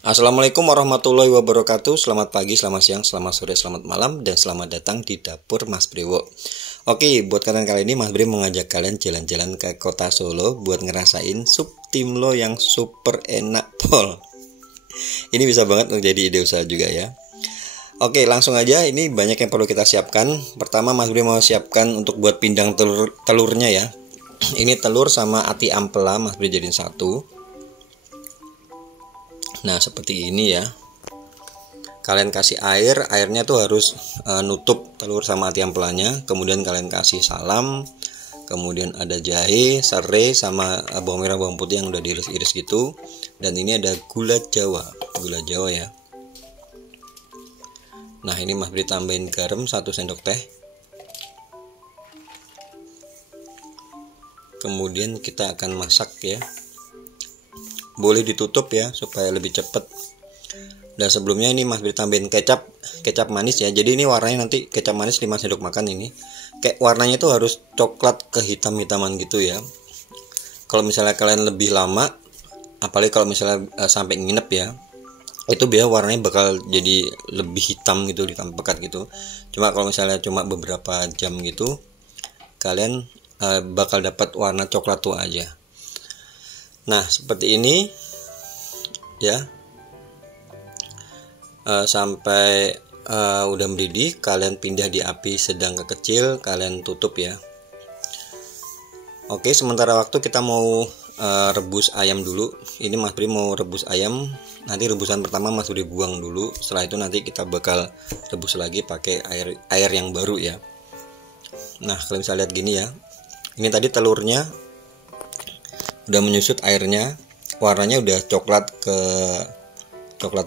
Assalamualaikum warahmatullahi wabarakatuh. Selamat pagi, selamat siang, selamat sore, selamat malam, dan selamat datang di dapur Mas Brewo. Oke, buat kalian kali ini Mas Bre mengajak kalian jalan-jalan ke kota Solo buat ngerasain sup timlo yang super enak pol. Ini bisa banget menjadi ide usaha juga ya. Oke, langsung aja. Ini banyak yang perlu kita siapkan. Pertama, Mas Bre mau siapkan untuk buat pindang telurnya ya. Ini telur sama ati ampela Mas Bre jadiin satu. Nah, seperti ini ya. Kalian kasih airnya tuh harus nutup telur sama ati ampelanya. Kemudian kalian kasih salam. Kemudian ada jahe, serai, sama bawang merah, bawang putih yang udah diiris-iris gitu. Dan ini ada gula Jawa ya. Nah, ini Mas Bri tambahin garam 1 sendok teh. Kemudian kita akan masak ya. Boleh ditutup ya supaya lebih cepet. Dan sebelumnya ini Mas Bri tambahin kecap manis ya. Jadi ini warnanya nanti kecap manis 5 sendok makan ini. Kayak warnanya tuh harus coklat kehitam-hitaman gitu ya. Kalau misalnya kalian lebih lama, apalagi kalau misalnya sampai nginep ya, itu biar warnanya bakal jadi lebih hitam gitu, hitam pekat gitu. Cuma kalau misalnya cuma beberapa jam gitu, kalian bakal dapat warna coklat tua aja. Nah, seperti ini ya. Sampai udah mendidih, kalian pindah di api sedang ke kecil, kalian tutup ya. Oke, sementara waktu kita mau rebus ayam dulu. Ini Mas Bri mau rebus ayam. Nanti rebusan pertama Mas Bri buang dulu. Setelah itu nanti kita bakal rebus lagi pakai air yang baru ya. Nah, kalian bisa lihat gini ya. Ini tadi telurnya udah menyusut airnya, warnanya udah coklat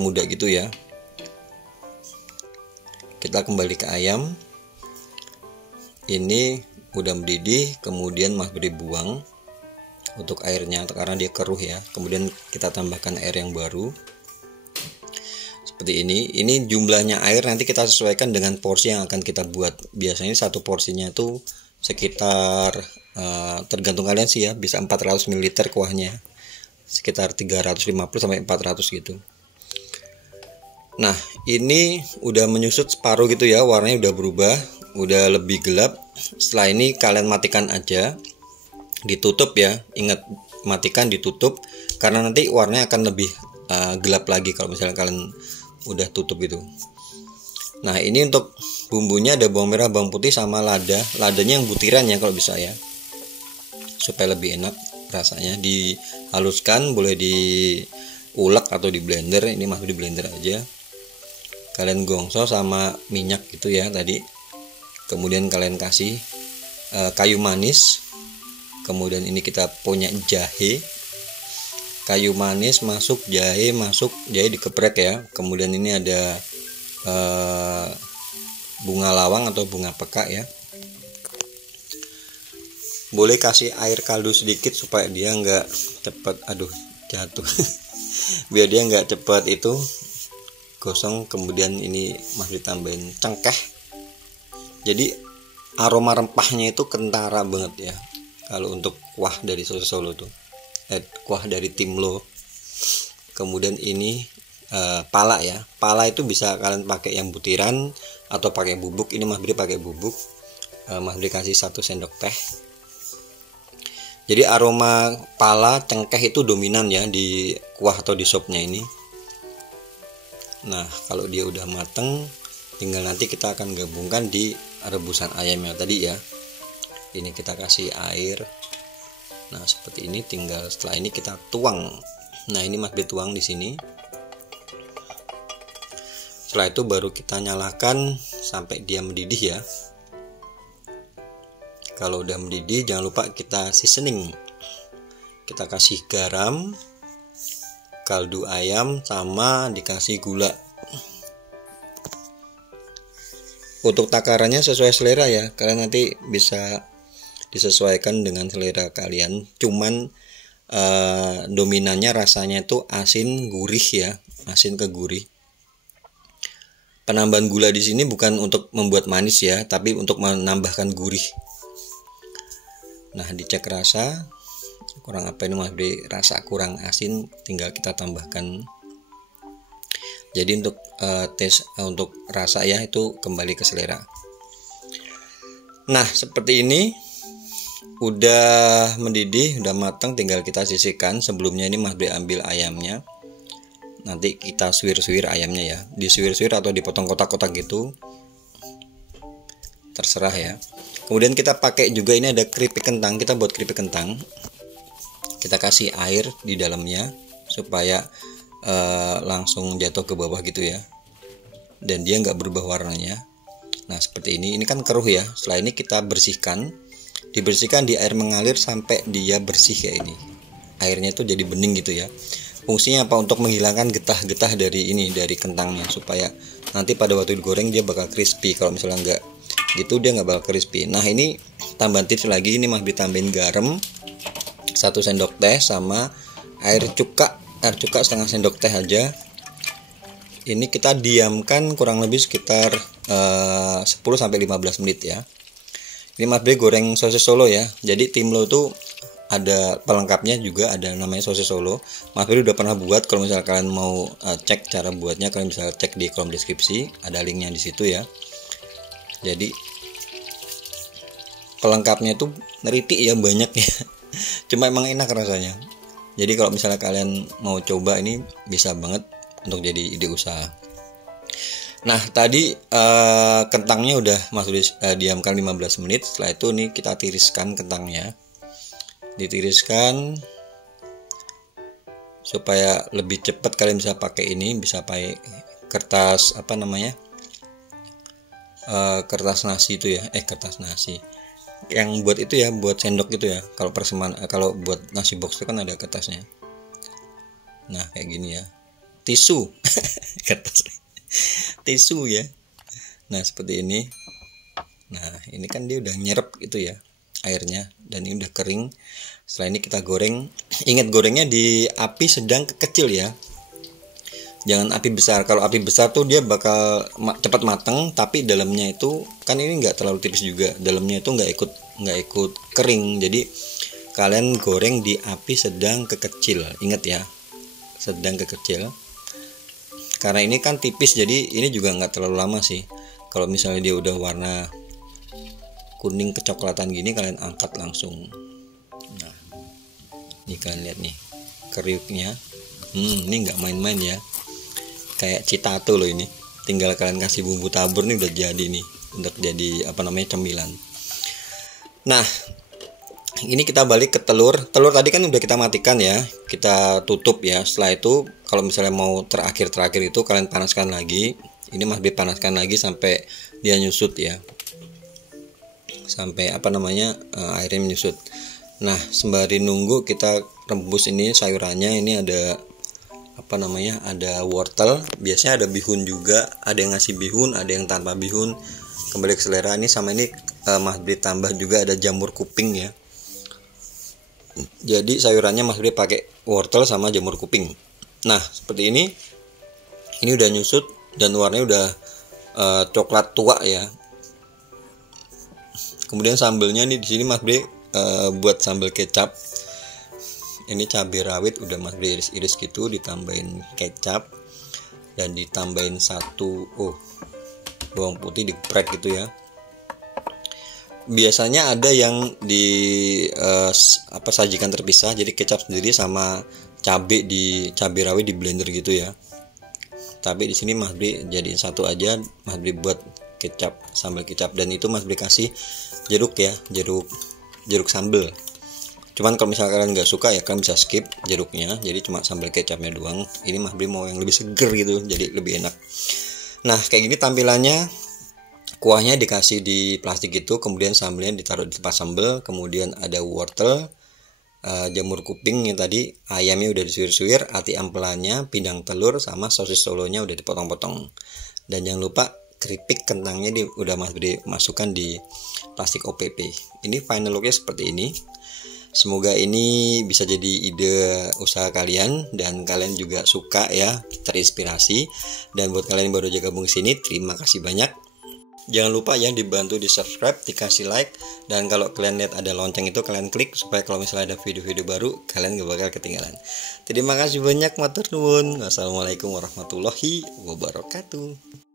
muda gitu ya. Kita kembali ke ayam. Ini udah mendidih, kemudian Mas Bri buang untuk airnya karena dia keruh ya. Kemudian kita tambahkan air yang baru. Seperti ini. Ini jumlahnya air nanti kita sesuaikan dengan porsi yang akan kita buat. Biasanya satu porsinya itu sekitar tergantung kalian sih ya, bisa 400 ml kuahnya. Sekitar 350 sampai 400 gitu. Nah, ini udah menyusut separuh gitu ya, warnanya udah berubah, udah lebih gelap. Setelah ini kalian matikan aja, ditutup ya. Ingat, matikan, ditutup, karena nanti warnanya akan lebih gelap lagi kalau misalnya kalian udah tutup itu. Nah, ini untuk bumbunya ada bawang merah, bawang putih, sama ladanya yang butiran ya kalau bisa ya, supaya lebih enak rasanya. Dihaluskan, boleh diulek atau di blender. Ini masih di blender aja. Kalian gongso sama minyak gitu ya tadi. Kemudian kalian kasih kayu manis. Kemudian ini kita punya jahe. Kayu manis masuk, jahe dikeprek ya. Kemudian ini ada bunga lawang atau bunga peka ya. Boleh kasih air kaldu sedikit supaya dia nggak cepat jatuh. Biar dia nggak cepat itu gosong. Kemudian ini masih ditambahin cengkeh. Jadi aroma rempahnya itu kentara banget ya. Kalau untuk kuah dari soto Solo tuh, kuah dari timlo. Kemudian ini pala ya. Pala itu bisa kalian pakai yang butiran atau pakai bubuk. Ini Mas Bri pakai bubuk. Mas Bri kasih 1 sendok teh. Jadi aroma pala cengkeh itu dominan ya di kuah atau di sopnya ini. Nah, kalau dia udah mateng, tinggal nanti kita akan gabungkan di rebusan ayamnya tadi ya. Ini kita kasih air. Nah, seperti ini. Tinggal setelah ini kita tuang. Nah, ini Mas Bri tuang di sini. Setelah itu baru kita nyalakan sampai dia mendidih ya. Kalau udah mendidih, jangan lupa kita seasoning. Kita kasih garam, kaldu ayam, sama dikasih gula. Untuk takarannya sesuai selera ya. Kalian nanti bisa disesuaikan dengan selera kalian. Cuman dominannya rasanya itu asin gurih ya, asin ke gurih. Penambahan gula di sini bukan untuk membuat manis ya, tapi untuk menambahkan gurih. Nah, dicek rasa kurang apa ini Mas Bri, rasa kurang asin, tinggal kita tambahkan Jadi untuk tes untuk rasa ya itu kembali ke selera. Nah, seperti ini udah mendidih, udah matang, tinggal kita sisihkan. Sebelumnya ini Mas Bri ambil ayamnya. Nanti kita suwir-suwir ayamnya ya. Disuwir-suwir atau dipotong kotak-kotak gitu. Terserah ya. Kemudian kita pakai juga ini ada keripik kentang. Kita buat keripik kentang. Kita kasih air di dalamnya supaya langsung jatuh ke bawah gitu ya. Dan dia nggak berubah warnanya. Nah, seperti ini. Ini kan keruh ya. Setelah ini kita bersihkan. Dibersihkan di air mengalir sampai dia bersih kayak ini. Airnya itu jadi bening gitu ya. Fungsinya apa? Untuk menghilangkan getah-getah dari ini, dari kentangnya, supaya nanti pada waktu digoreng dia bakal crispy. Kalau misalnya enggak gitu dia nggak bakal crispy. Nah, ini tambahan tips lagi, ini Mas Bri tambahin garam 1 sendok teh sama air cuka setengah sendok teh aja. Ini kita diamkan kurang lebih sekitar 10-15 menit ya. Ini Mas Bri goreng sosis Solo ya. Jadi timlo tuh ada pelengkapnya juga, ada namanya sosis Solo. Mas Bri udah pernah buat. Kalau misalnya kalian mau cek cara buatnya, kalian bisa cek di kolom deskripsi, ada linknya di situ ya. Jadi pelengkapnya tuh neritik ya, banyak ya. Cuma emang enak rasanya. Jadi kalau misalnya kalian mau coba ini bisa banget untuk jadi ide usaha. Nah, tadi kentangnya udah masuk diamkan 15 menit. Setelah itu nih kita tiriskan kentangnya. Ditiriskan supaya lebih cepat. Kalian bisa pakai ini, bisa pakai kertas apa namanya? Kertas nasi itu ya. Kertas nasi. Yang buat itu ya, buat sendok itu ya. Kalau kalau buat nasi box itu kan ada kertasnya. Nah, kayak gini ya. Tisu. Kertas tisu ya. Nah, seperti ini. Nah, ini kan dia udah nyerap gitu ya airnya, dan ini udah kering. Setelah ini kita goreng. Ingat gorengnya di api sedang ke kecil ya. Jangan api besar. Kalau api besar tuh dia bakal cepat matang, tapi dalamnya itu kan ini nggak terlalu tipis juga. Dalamnya itu nggak ikut kering. Jadi kalian goreng di api sedang ke kecil. Ingat ya, sedang ke kecil. Karena ini kan tipis, jadi ini juga nggak terlalu lama sih. Kalau misalnya dia udah warna kuning kecoklatan gini, kalian angkat langsung. Nah, ini kalian lihat nih kriuknya. Ini nggak main-main ya. Kayak citato loh ini. Tinggal kalian kasih bumbu tabur nih udah jadi nih, untuk jadi apa namanya, cemilan. Nah, ini kita balik ke telur. Telur tadi kan udah kita matikan ya, kita tutup ya. Setelah itu kalau misalnya mau terakhir itu kalian panaskan lagi. Ini Mas Bri panaskan lagi sampai dia nyusut ya, sampai apa namanya, airnya menyusut. Nah, sembari nunggu kita rebus ini sayurannya. Ini ada apa namanya, ada wortel, biasanya ada bihun juga. Ada yang ngasih bihun, ada yang tanpa bihun, kembali ke selera. Ini sama ini Mas Bri tambah juga ada jamur kuping ya. Jadi sayurannya Mas Bri pakai wortel sama jamur kuping. Nah, seperti ini. Ini udah nyusut dan warnanya udah coklat tua ya. Kemudian sambelnya nih di sini Mas Bri buat sambal kecap. Ini cabai rawit udah Mas Bri iris-iris gitu, ditambahin kecap dan ditambahin bawang putih digeprek gitu ya. Biasanya ada yang sajikan terpisah, jadi kecap sendiri sama cabai rawit di blender gitu ya. Tapi di sini Mas Bri jadiin satu aja, Mas Bri buat kecap, sambal kecap, dan itu Mas Bri kasih jeruk ya, jeruk sambal. Cuman kalau misalnya kalian nggak suka ya kalian bisa skip jeruknya, jadi cuma sambal kecapnya doang. Ini Mas Bri mau yang lebih seger gitu, jadi lebih enak. Nah, kayak gini tampilannya. Kuahnya dikasih di plastik itu, kemudian sambalnya ditaruh di tempat sambal, kemudian ada wortel, jamur kuping yang tadi, ayamnya udah disuir-suir, ati ampelannya, pindang telur, sama sosis solonya udah dipotong-potong. Dan jangan lupa keripik kentangnya udah Mas Bri masukkan di plastik OPP. Ini final looknya seperti ini. Semoga ini bisa jadi ide usaha kalian dan kalian juga suka ya, terinspirasi. Dan buat kalian yang baru aja gabung sini, terima kasih banyak. Jangan lupa ya dibantu di subscribe, dikasih like, dan kalau kalian lihat ada lonceng itu kalian klik supaya kalau misalnya ada video-video baru kalian gak bakal ketinggalan. Terima kasih banyak, matur nuwun. Wassalamualaikum warahmatullahi wabarakatuh.